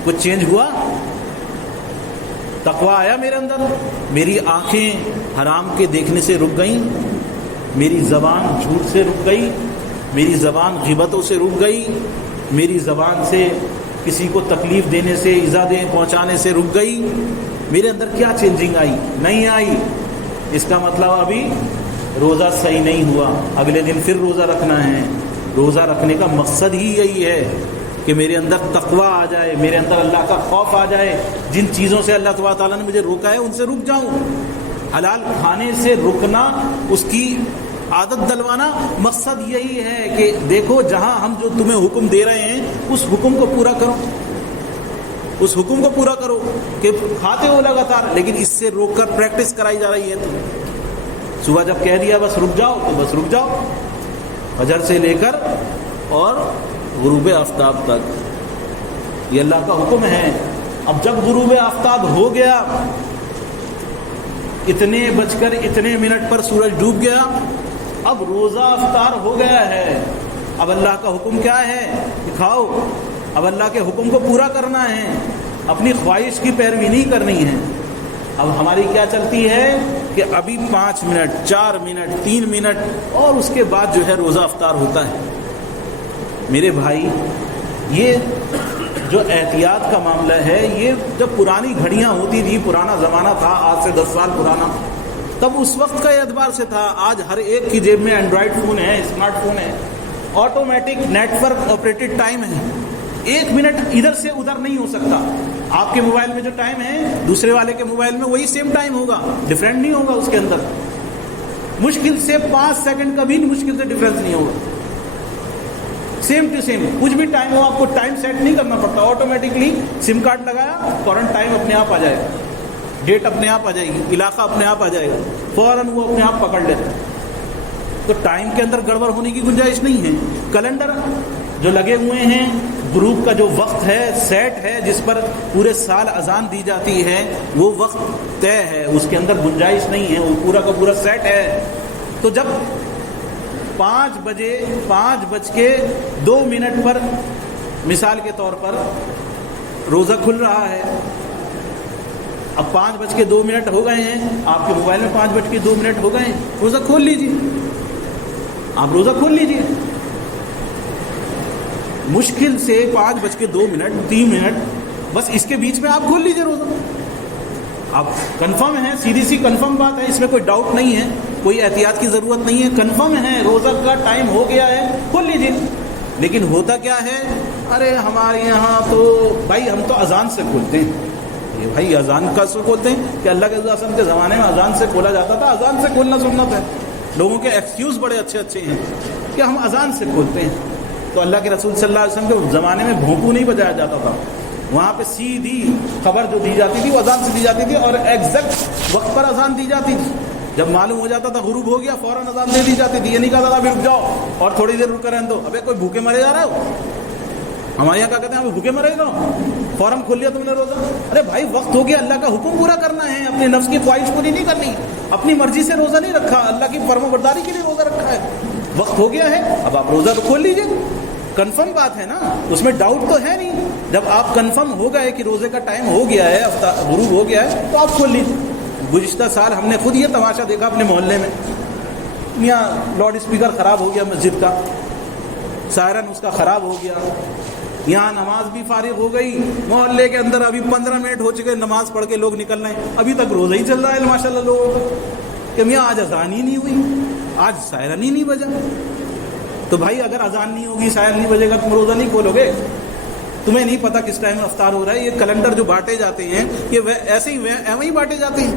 کچھ چینج ہوا, تقوی آیا میرے اندر, میری آنکھیں حرام کے دیکھنے سے رک گئیں, میری زبان جھوٹ سے رک گئی, میری زبان غیبتوں سے رک گئی, میری زبان سے کسی کو تکلیف دینے سے, ایذا پہنچانے سے رک گئی. میرے اندر کیا چینجنگ آئی؟ نہیں آئی. اس کا مطلب ابھی روزہ صحیح نہیں ہوا, اگلے دن پھر روزہ رکھنا ہے. روزہ رکھنے کا مقصد ہی یہی ہے کہ میرے اندر تقوی آ جائے, میرے اندر اللہ کا خوف آ جائے, جن چیزوں سے اللہ تعالیٰ نے مجھے روکا ہے ان سے رک جاؤں. حلال کھانے سے رکنا, اس کی عادت دلوانا, مقصد یہی ہے کہ دیکھو جہاں ہم جو تمہیں حکم دے رہے ہیں اس حکم کو پورا کرو, اس حکم کو پورا کرو. کہ کھاتے ہو لگاتار, لیکن اس سے روک کر پریکٹس کرائی جا رہی ہے. تو صبح جب کہہ دیا بس رک جاؤ تو بس رک جاؤ, فجر سے لے کر اور غروب آفتاب تک, یہ اللہ کا حکم ہے. اب جب غروب آفتاب ہو گیا, اتنے بج کر اتنے منٹ پر سورج ڈوب گیا, اب روزہ افطار ہو گیا ہے. اب اللہ کا حکم کیا ہے کہ کھاؤ. اب اللہ کے حکم کو پورا کرنا ہے, اپنی خواہش کی پیروی نہیں کرنی ہے. اب ہماری کیا چلتی ہے کہ ابھی 5 منٹ 4 منٹ 3 منٹ اور اس کے بعد جو ہے روزہ افطار ہوتا ہے. میرے بھائی, یہ جو احتیاط کا معاملہ ہے, یہ جب پرانی گھڑیاں ہوتی تھی, پرانا زمانہ تھا, آج سے 10 سال پرانا, تب اس وقت کا اعتبار سے تھا. آج ہر ایک کی جیب میں اینڈرائڈ فون ہے, اسمارٹ فون ہے, automatic network operated time ہے. 1 منٹ ادھر سے ادھر نہیں ہو سکتا. آپ کے موبائل میں جو ٹائم ہے دوسرے والے کے موبائل میں وہی سیم ٹائم ہوگا, ڈفرینٹ نہیں ہوگا اس کے اندر. مشکل سے 5 سیکنڈ کا بھی مشکل سے ڈفرینس نہیں ہوگا, سیم ٹو سیم. کچھ بھی ٹائم ہو, آپ کو ٹائم سیٹ نہیں کرنا پڑتا, آٹومیٹکلی سم کارڈ لگایا فوراً ٹائم اپنے آپ آ جائے گا, ڈیٹ اپنے آپ آ جائے گی, علاقہ اپنے آپ آ جائے گا, فوراً وہ اپنے آپ پکڑ لیتا ہے. تو ٹائم کے اندر گڑبڑ ہونے کی گنجائش نہیں ہے. کیلنڈر جو لگے ہوئے ہیں, گروپ کا جو وقت ہے سیٹ ہے, جس پر پورے سال اذان دی جاتی ہے, وہ وقت طے ہے, اس کے اندر گنجائش نہیں ہے, وہ پورا کا پورا سیٹ ہے. تو جب 5:02 پر مثال کے طور پر روزہ کھل رہا ہے, اب 5:02 ہو گئے ہیں, آپ کے موبائل میں 5:02 ہو گئے ہیں, روزہ کھول لیجیے, آپ روزہ کھول لیجیے. مشکل سے 5:02 3 منٹ, بس اس کے بیچ میں آپ کھول لیجیے روزہ. آپ کنفرم ہیں, سیدھی سی کنفرم بات ہے, اس میں کوئی ڈاؤٹ نہیں ہے, کوئی احتیاط کی ضرورت نہیں ہے, کنفرم ہے روزہ کا ٹائم ہو گیا ہے, کھول لیجیے. لیکن ہوتا کیا ہے, ارے ہمارے یہاں تو بھائی ہم تو اذان سے کھولتے ہیں. یہ بھائی اذان کا سے کھولتے ہیں کہ اللہ کے وسلم کے زمانے میں اذان سے کھولا جاتا تھا, اذان سے کھولنا سنت ہے. لوگوں کے ایکسکیوز بڑے اچھے اچھے ہیں کہ ہم اذان سے کھولتے ہیں. تو اللہ کے رسول صلی اللہ علیہ وسلم کے زمانے میں بھونپو نہیں بجایا جاتا تھا, وہاں پہ سیدھی خبر جو دی جاتی تھی وہ اذان سے دی جاتی تھی, اور ایگزیکٹ وقت پر اذان دی جاتی تھی. جب معلوم ہو جاتا تھا غروب ہو گیا, فوراً اذان دے دی جاتی تھی. یہ نہیں کہتا تھا ابھی رک جاؤ اور تھوڑی دیر رک کر رہنے دو, ابے کوئی بھوکے مرے جا رہے ہو. ہمارے یہاں کیا کہتے ہیں, ابھی بھوکے مرے گا, فوراً کھول لیا تم نے روزہ. ارے بھائی وقت ہو گیا, اللہ کا حکم پورا کرنا ہے, اپنے نفس کی خواہش پوری نہیں کرنی, اپنی مرضی سے روزہ نہیں رکھا, اللہ کی فرمانبرداری کے لیے روزہ رکھا ہے. وقت ہو گیا ہے, اب آپ روزہ تو کھول لیجیے. کنفرم بات ہے نا, اس میں ڈاؤٹ تو ہے نہیں. جب آپ کنفرم ہو گئے کہ روزے کا ٹائم ہو گیا ہے، غروب ہو گیا ہے، تو آپ کھول لیجیے۔ گزشتہ سال ہم نے خود یہ تماشا دیکھا اپنے محلے میں، یہاں لاؤڈ اسپیکر خراب ہو گیا مسجد کا، سائرن اس کا خراب ہو گیا، یہاں نماز بھی فارغ ہو گئی، محلے کے اندر ابھی 15 منٹ ہو چکے نماز پڑھ کے لوگ نکل رہے ہیں، ابھی تک روزہ ہی چل رہا ہے ماشاء اللہ لوگوں کا، کہ میاں آج اذان ہی نہیں ہوئی، آج سائرن ہی نہیں بجا۔ تو بھائی اگر اذان نہیں ہوگی، سائرن نہیں بجے گا، تم روزہ نہیں کھولو گے؟ تمہیں نہیں پتا کس ٹائم افطار ہو رہا ہے؟ یہ کیلنڈر جو بانٹے جاتے ہیں یہ ایسے ہی بانٹے جاتے ہیں،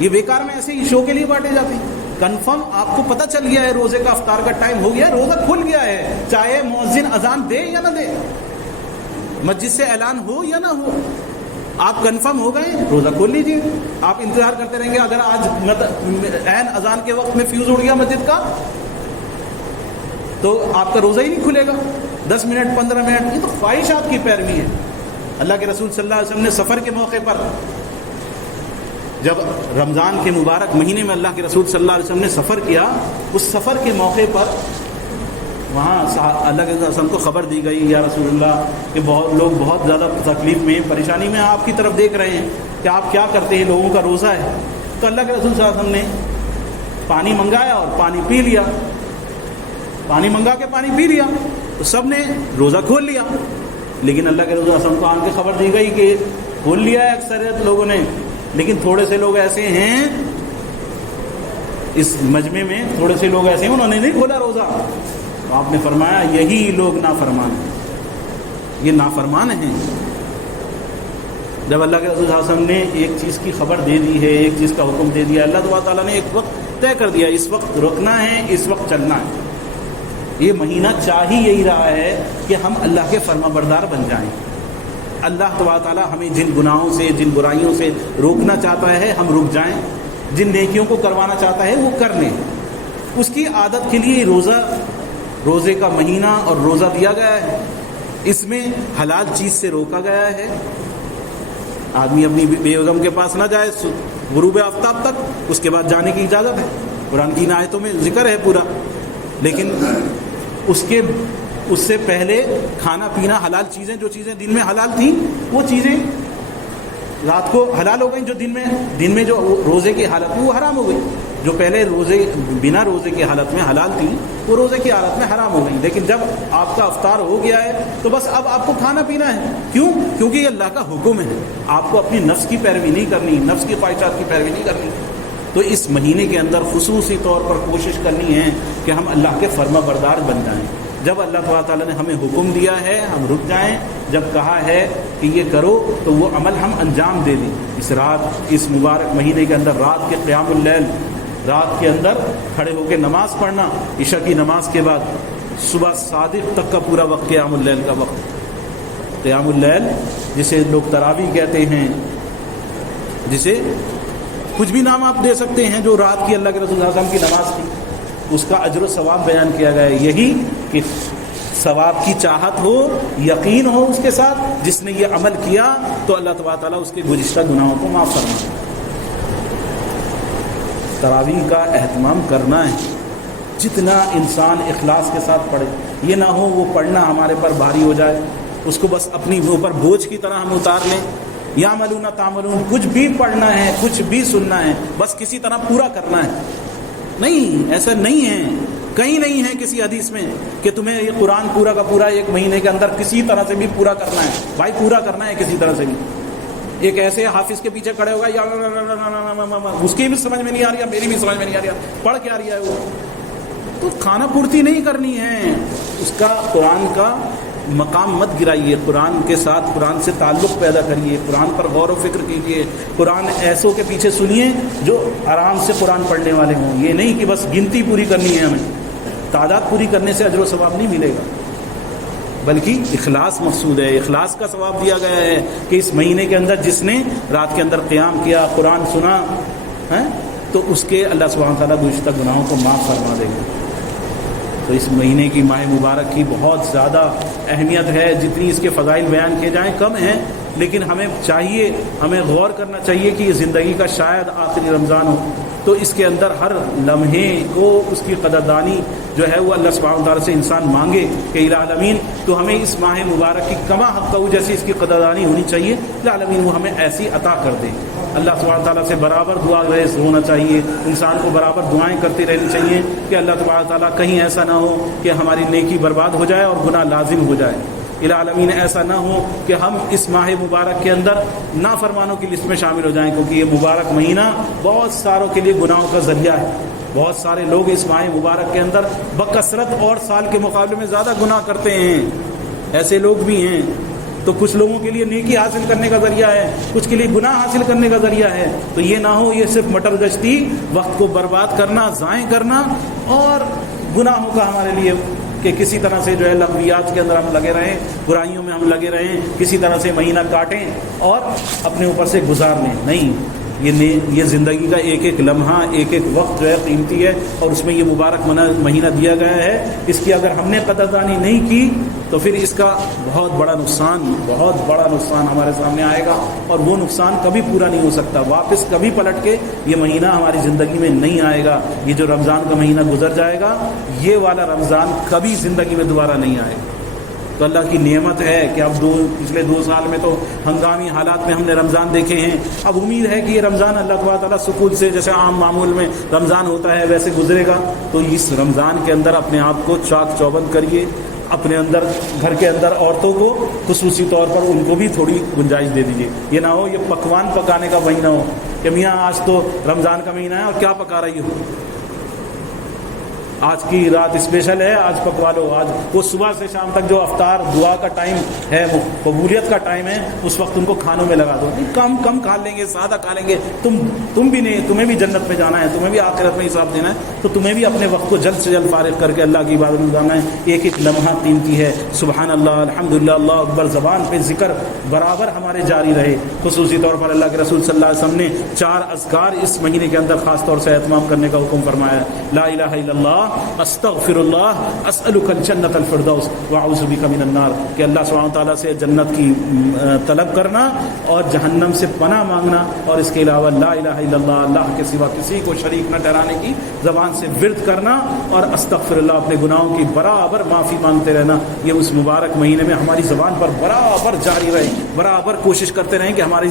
یہ بیکار میں ایسے ہی شو کے لیے بانٹے جاتے ہیں۔ کنفرم آپ کو پتہ چل گیا ہے روزے کا افطار کا ٹائم ہو گیا ہے، روزہ کھل گیا ہے، چاہے مؤذن اذان دے یا نہ دے، مسجد سے اعلان ہو یا نہ ہو، آپ کنفرم ہو گئے، روزہ کھول لیجیے۔ آپ انتظار کرتے رہیں گے اگر آج عین اذان کے وقت میں فیوز اڑ گیا مسجد کا تو آپ کا روزہ ہی نہیں کھلے گا۔ 10 منٹ 15 منٹ، یہ تو خواہشات کی پیروی ہے۔ اللہ کے رسول صلی اللہ علیہ وسلم نے سفر کے موقع پر، جب رمضان کے مبارک مہینے میں اللہ کے رسول صلی اللہ علیہ وسلم نے سفر کیا، اس سفر کے موقع پر وہاں اللہ کے رسول وسلم کو خبر دی گئی، یا رسول اللہ کہ لوگ بہت زیادہ تکلیف میں، پریشانی میں آپ کی طرف دیکھ رہے ہیں کہ آپ کیا کرتے ہیں، لوگوں کا روزہ ہے۔ تو اللہ کے رسول صلی اللہ علیہ وسلم نے پانی منگایا اور پانی پی لیا، پانی منگا کے پانی پی لیا، تو سب نے روزہ کھول لیا۔ لیکن اللہ کے رسول صلی اللہ علیہ وسلم کو آن کے خبر دی گئی کہ کھول لیا ہے اکثریت لوگوں نے، لیکن تھوڑے سے لوگ ایسے ہیں اس مجمع میں، تھوڑے سے لوگ ایسے ہیں انہوں نے نہیں کھولا روزہ۔ تو آپ نے فرمایا یہی لوگ نافرمان ہیں، یہ نافرمان ہیں۔ جب اللہ کے رسول صلی اللہ علیہ وسلم نے ایک چیز کی خبر دے دی ہے، ایک چیز کا حکم دے دیا، اللہ تعالیٰ نے ایک وقت طے کر دیا، اس وقت رکنا ہے، اس وقت چلنا ہے۔ یہ مہینہ چاہ ہی یہی رہا ہے کہ ہم اللہ کے فرما بردار بن جائیں۔ اللہ تعالیٰ ہمیں جن گناہوں سے، جن برائیوں سے روکنا چاہتا ہے ہم رک جائیں، جن نیکیوں کو کروانا چاہتا ہے وہ کر لیں۔ اس کی عادت کے لیے روزے کا مہینہ اور روزہ دیا گیا ہے، اس میں حلال چیز سے روکا گیا ہے۔ آدمی اپنی بیگم کے پاس نہ جائے غروب آفتاب تک، اس کے بعد جانے کی اجازت ہے، قرآن کی آیتوں میں ذکر ہے پورا۔ لیکن اس سے پہلے کھانا پینا، حلال چیزیں، جو چیزیں دن میں حلال تھیں وہ چیزیں رات کو حلال ہو گئیں، جو دن میں جو روزے کی حالت میں وہ حرام ہو گئی، جو پہلے بنا روزے کی حالت میں حلال تھیں وہ روزے کی حالت میں حرام ہو گئی۔ لیکن جب آپ کا افطار ہو گیا ہے تو بس اب آپ کو کھانا پینا ہے۔ کیوں؟ کیونکہ یہ اللہ کا حکم ہے، آپ کو اپنی نفس کی پیروی نہیں کرنی، نفس کی خواہشات کی پیروی نہیں کرنی۔ تو اس مہینے کے اندر خصوصی طور پر کوشش کرنی ہے کہ ہم اللہ کے فرما بردار بن جائیں۔ جب اللہ تعالیٰ نے ہمیں حکم دیا ہے ہم رک جائیں، جب کہا ہے کہ یہ کرو تو وہ عمل ہم انجام دے دیں۔ اس مبارک مہینے کے اندر رات کے قیام اللیل، رات کے اندر کھڑے ہو کے نماز پڑھنا، عشاء کی نماز کے بعد صبح صادق تک کا پورا وقت قیام اللیل کا وقت۔ قیام اللیل جسے لوگ تراویح کہتے ہیں، جسے کچھ بھی نام آپ دے سکتے ہیں، جو رات کی اللہ کے رسول صلی اللہ علیہ وسلم کی نماز تھی، اس کا اجر و ثواب بیان کیا گیا ہے۔ یہی کہ ثواب کی چاہت ہو، یقین ہو اس کے ساتھ، جس نے یہ عمل کیا تو اللہ تعالیٰ اس کے گزشتہ گناہوں کو معاف فرمائے۔ تراویح کا اہتمام کرنا ہے، جتنا انسان اخلاص کے ساتھ پڑھے، یہ نہ ہو وہ پڑھنا ہمارے پر بھاری ہو جائے، اس کو بس اپنی اوپر بوجھ کی طرح ہم اتار لیں۔ یا ملون تعملون، کچھ بھی پڑھنا ہے، کچھ بھی سننا ہے، بس کسی طرح پورا کرنا ہے۔ نہیں، ایسا نہیں ہے، کہیں نہیں ہے کسی حدیث میں کہ تمہیں یہ قرآن پورا کا پورا ایک مہینے کے اندر کسی طرح سے بھی پورا کرنا ہے۔ بھائی پورا کرنا ہے کسی طرح سے بھی۔ ایک ایسے حافظ کے پیچھے کھڑے ہوگا، یا اس کی بھی سمجھ میں نہیں آ رہی ہے، میری بھی سمجھ میں نہیں آ رہی ہے، پڑھ کے آ رہی ہے وہ، تو کھانا پورتی نہیں کرنی ہے۔ اس کا قرآن کا مقام مت گرائیے، قرآن کے ساتھ، قرآن سے تعلق پیدا کریے، قرآن پر غور و فکر کیجیے، قرآن ایسوں کے پیچھے سنیے جو آرام سے قرآن پڑھنے والے ہوں۔ یہ نہیں کہ بس گنتی پوری کرنی ہے، ہمیں تعداد پوری کرنے سے اجر و ثواب نہیں ملے گا، بلکہ اخلاص مقصود ہے۔ اخلاص کا ثواب دیا گیا ہے کہ اس مہینے کے اندر جس نے رات کے اندر قیام کیا، قرآن سنا ہے، تو اس کے اللہ سبحانہ وتعالیٰ گزشتہ گناہوں کو معاف فرما دے گا۔ تو اس مہینے کی ماہ مبارک کی بہت زیادہ اہمیت ہے، جتنی اس کے فضائل بیان کیے جائیں کم ہیں، لیکن ہمیں غور کرنا چاہیے کہ یہ زندگی کا شاید آخری رمضان ہو، تو اس کے اندر ہر لمحے کو اس کی قدردانی جو ہے وہ اللہ سبحانہ تعالیٰ سے انسان مانگے کہ الہ العالمین تو ہمیں اس ماہ مبارک کی کما حق جیسی اس کی قدردانی ہونی چاہیے، الہ العالمین وہ ہمیں ایسی عطا کر دے۔ اللہ سبحانہ تعالیٰ سے برابر دعا ریز ہونا چاہیے، انسان کو برابر دعائیں کرتی رہنی چاہیے کہ اللہ تبارک تعالیٰ کہیں ایسا نہ ہو کہ ہماری نیکی برباد ہو جائے اور گناہ لازم ہو جائے۔ الہ العالمین ایسا نہ ہو کہ ہم اس ماہ مبارک کے اندر نافرمانوں کی لسٹ میں شامل ہو جائیں، کیونکہ یہ مبارک مہینہ بہت ساروں کے لیے گناہوں کا ذریعہ ہے۔ بہت سارے لوگ اس ماہ مبارک کے اندر بکثرت اور سال کے مقابلے میں زیادہ گناہ کرتے ہیں، ایسے لوگ بھی ہیں۔ تو کچھ لوگوں کے لیے نیکی حاصل کرنے کا ذریعہ ہے، کچھ کے لیے گناہ حاصل کرنے کا ذریعہ ہے۔ تو یہ نہ ہو یہ صرف مٹر گشتی، وقت کو برباد کرنا، ضائع کرنا اور گناہوں کا ہمارے لیے کہ کسی طرح سے جو ہے لغویات کے اندر ہم لگے رہیں، برائیوں میں ہم لگے رہیں، کسی طرح سے مہینہ کاٹیں اور اپنے اوپر سے گزار لیں۔ نہیں، یہ زندگی کا ایک ایک لمحہ، ایک ایک وقت جو ہے قیمتی ہے، اور اس میں یہ مبارک مہینہ دیا گیا ہے۔ اس کی اگر ہم نے قدردانی نہیں کی تو پھر اس کا بہت بڑا نقصان ہمارے سامنے آئے گا، اور وہ نقصان کبھی پورا نہیں ہو سکتا، واپس کبھی پلٹ کے یہ مہینہ ہماری زندگی میں نہیں آئے گا۔ یہ جو رمضان کا مہینہ گزر جائے گا، یہ والا رمضان کبھی زندگی میں دوبارہ نہیں آئے گا۔ تو اللہ کی نعمت ہے کہ اب پچھلے 2 سال میں تو ہنگامی حالات میں ہم نے رمضان دیکھے ہیں۔ اب امید ہے کہ یہ رمضان اللہ تعالیٰ سکون سے جیسے عام معمول میں رمضان ہوتا ہے ویسے گزرے گا۔ تو اس رمضان کے اندر اپنے آپ کو چاک چوبند کریے، اپنے اندر گھر کے اندر عورتوں کو خصوصی طور پر ان کو بھی تھوڑی گنجائش دے دیجیے۔ یہ نہ ہو یہ پکوان پکانے کا مہینہ ہو کہ میاں آج تو رمضان کا مہینہ ہے اور کیا پکا رہی ہو، آج کی رات اسپیشل ہے، آج پکوا لو۔ آج وہ صبح سے شام تک جو افطار دعا کا ٹائم ہے، وہ قبولیت کا ٹائم ہے، اس وقت ان کو کھانوں میں لگا دو۔ کم کھا لیں گے، سادہ کھا لیں گے، تم بھی نہیں، تمہیں بھی جنت میں جانا ہے، تمہیں بھی آخرت میں حساب دینا ہے، تو تمہیں بھی اپنے وقت کو جلد سے جلد فارغ کر کے اللہ کی عبادت میں جانا ہے۔ ایک ایک لمحہ قیمتی ہے۔ سبحان اللہ، الحمدللہ، اللہ اکبر، زبان پہ ذکر برابر ہمارے جاری رہے۔ خصوصی طور پر اللہ کے رسول صلی اللہ علیہ وسلم نے 4 اذکار اس مہینے کے اندر خاص طور سے اہتمام کرنے کا حکم فرمایا ہے۔ لا الہ الا اللہ، استغفر اللہ، اسألک الجنت الفردوس واعوذ بک من النار، کہ اللہ سبحانہ تعالیٰ سے جنت کی طلب کرنا اور جہنم سے پناہ مانگنا، اور اس کے علاوہ لا الہ الا اللہ، اللہ کے سوا کسی کو شریک نہ ٹھہرانے کی زبان سے ورد کرنا، اور استغفر اللہ، اپنے گناہوں کی برابر معافی مانگتے رہنا۔ یہ اس مبارک مہینے میں ہماری زبان پر برابر جاری رہے، برابر کوشش کرتے رہیں کہ ہماری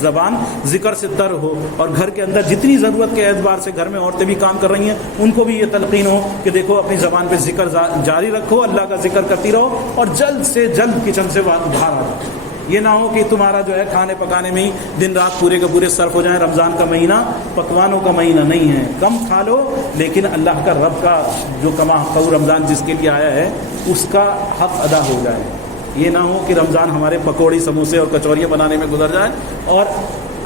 زبان ذکر سے تر ہو، اور گھر کے اندر جتنی ضرورت کے اعتبار سے گھر میں عورتیں بھی کام کر رہی ہیں ان کو بھی یہ تلقین ہو کہ دیکھو اپنی زبان پہ ذکر جاری رکھو، اللہ کا ذکر کرتی رہو، اور جلد سے جلد کچن سے باہر آ جاؤ۔ یہ نہ ہو کہ تمہارا جو ہے کھانے پکانے میں ہی دن رات پورے کے پورے صرف ہو جائیں۔ رمضان کا مہینہ پکوانوں کا مہینہ نہیں ہے، کم کھا لو لیکن اللہ کا رب کا جو کما حق رمضان جس کے لیے آیا ہے اس کا حق ادا ہو جائے۔ یہ نہ ہو کہ رمضان ہمارے پکوڑی سموسے اور کچوریاں بنانے میں گزر جائے، اور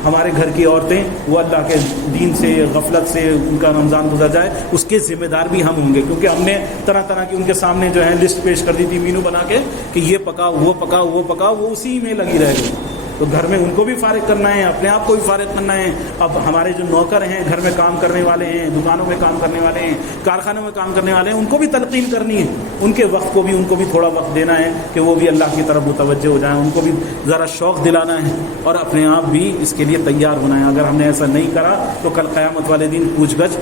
ہمارے گھر کی عورتیں وہ اللہ کے دین سے غفلت سے ان کا رمضان گزر جائے۔ اس کے ذمہ دار بھی ہم ہوں گے، کیونکہ ہم نے طرح طرح کی ان کے سامنے جو ہے لسٹ پیش کر دی تھی، مینو بنا کے کہ یہ پکاؤ، وہ پکاؤ، وہ پکاؤ، وہ اسی میں لگی رہ گئی۔ تو گھر میں ان کو بھی فارغ کرنا ہے، اپنے آپ کو بھی فارغ کرنا ہے۔ اب ہمارے جو نوکر ہیں، گھر میں کام کرنے والے ہیں، دکانوں میں کام کرنے والے ہیں، کارخانوں میں کام کرنے والے ہیں، ان کو بھی تلقین کرنی ہے، ان کے وقت کو بھی ان کو بھی تھوڑا وقت دینا ہے کہ وہ بھی اللہ کی طرف متوجہ ہو جائیں، ان کو بھی ذرا شوق دلانا ہے، اور اپنے آپ بھی اس کے لیے تیار ہونا ہے۔ اگر ہم نے ایسا نہیں کرا تو کل قیامت والے دن پوچھ گچھ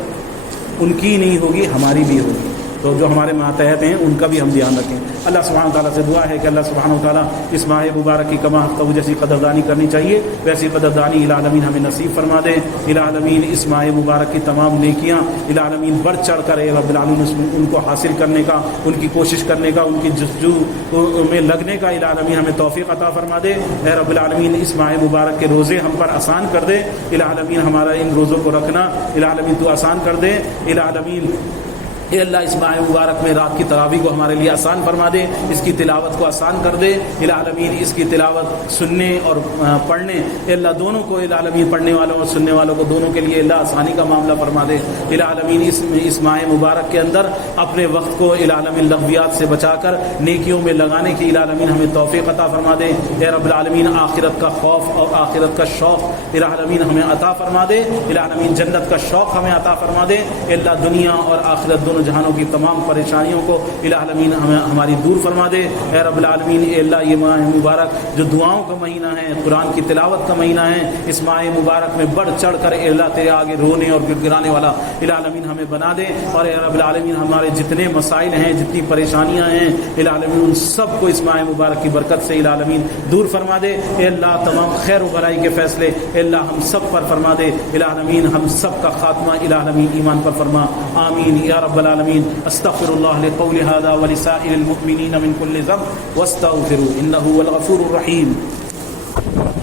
ان کی نہیں ہوگی، ہماری بھی ہوگی۔ تو جو ہمارے ماتحت ہیں ان کا بھی ہم دھیان رکھیں۔ اللہ سبحانہ تعالیٰ سے دعا ہے کہ اللہ سبحانہ تعالیٰ اس ماہ مبارک کی کما حق جیسی قدردانی کرنی چاہیے ویسی قدردانی الہ العالمین ہمیں نصیب فرما دے۔ الہ العالمین اس ماہ مبارک کی تمام نیکیاں الہ العالمین بڑھ چڑھ کر رب العالمین ان کو حاصل کرنے کا، ان کی کوشش کرنے کا، ان کی جستجو میں لگنے کا الہ العالمین ہمیں توفیق عطا فرما دے۔ اے رب العالمین اس ماہ مبارک کے روزے ہم پر آسان کر دے۔ الہ العالمین ہمارا ان روزوں کو رکھنا الہ العالمین تو آسان کر دے۔ الہ العالمین اے اللہ اس ماہ مبارک میں رات کی تراویح کو ہمارے لیے آسان فرما دے، اس کی تلاوت کو آسان کر دے۔ الہ العالمین اس کی تلاوت سننے اور پڑھنے، اے اللہ دونوں کو الہ العالمین پڑھنے والوں اور سننے والوں کو دونوں کے لیے اللہ آسانی کا معاملہ فرما دے۔ الہ العالمین اس ماہ مبارک کے اندر اپنے وقت کو الہ العالمین لغویات سے بچا کر نیکیوں میں لگانے کی الہ العالمین ہمیں توفیق عطا فرما دے۔ اے رب العالمین آخرت کا خوف اور آخرت کا شوق الہ العالمین ہمیں عطا فرما دے۔ الہ العالمین جنت کا شوق ہمیں عطا فرما دے۔ اے اللہ دنیا اور آخرت دونوں دونوں جہانوں کی تمام پریشانیوں کو الہ العالمین ہماری دور فرما دے۔ اے رب العالمین، اے اللہ یہ ماہ مبارک جو دعاؤں کا مہینہ ہے، قرآن کی تلاوت کا مہینہ ہے، اس ماہ مبارک میں بڑھ چڑھ کر اے اللہ تیرے آگے رونے اور گڑ گڑانے والا الہ العالمین ہمیں بنا دے، اور اے رب العالمین ہمارے جتنے مسائل ہیں، جتنی پریشانیاں ہیں الہ العالمین ان سب کو اس ماہ مبارک کی برکت سے الہ العالمین دور فرما دے۔ اے اللہ تمام خیر و بھلائی کے فیصلے اے اللہ ہم سب پر فرما دے الہ العالمین، ہم سب کا خاتمہ الہ العالمین ایمان پر فرما، آمین یا رب العالمین۔ استغفر اللہ لقول هذا ولسائر المؤمنین من كل ذنب واستغفروا انه هو الغفور الرحیم۔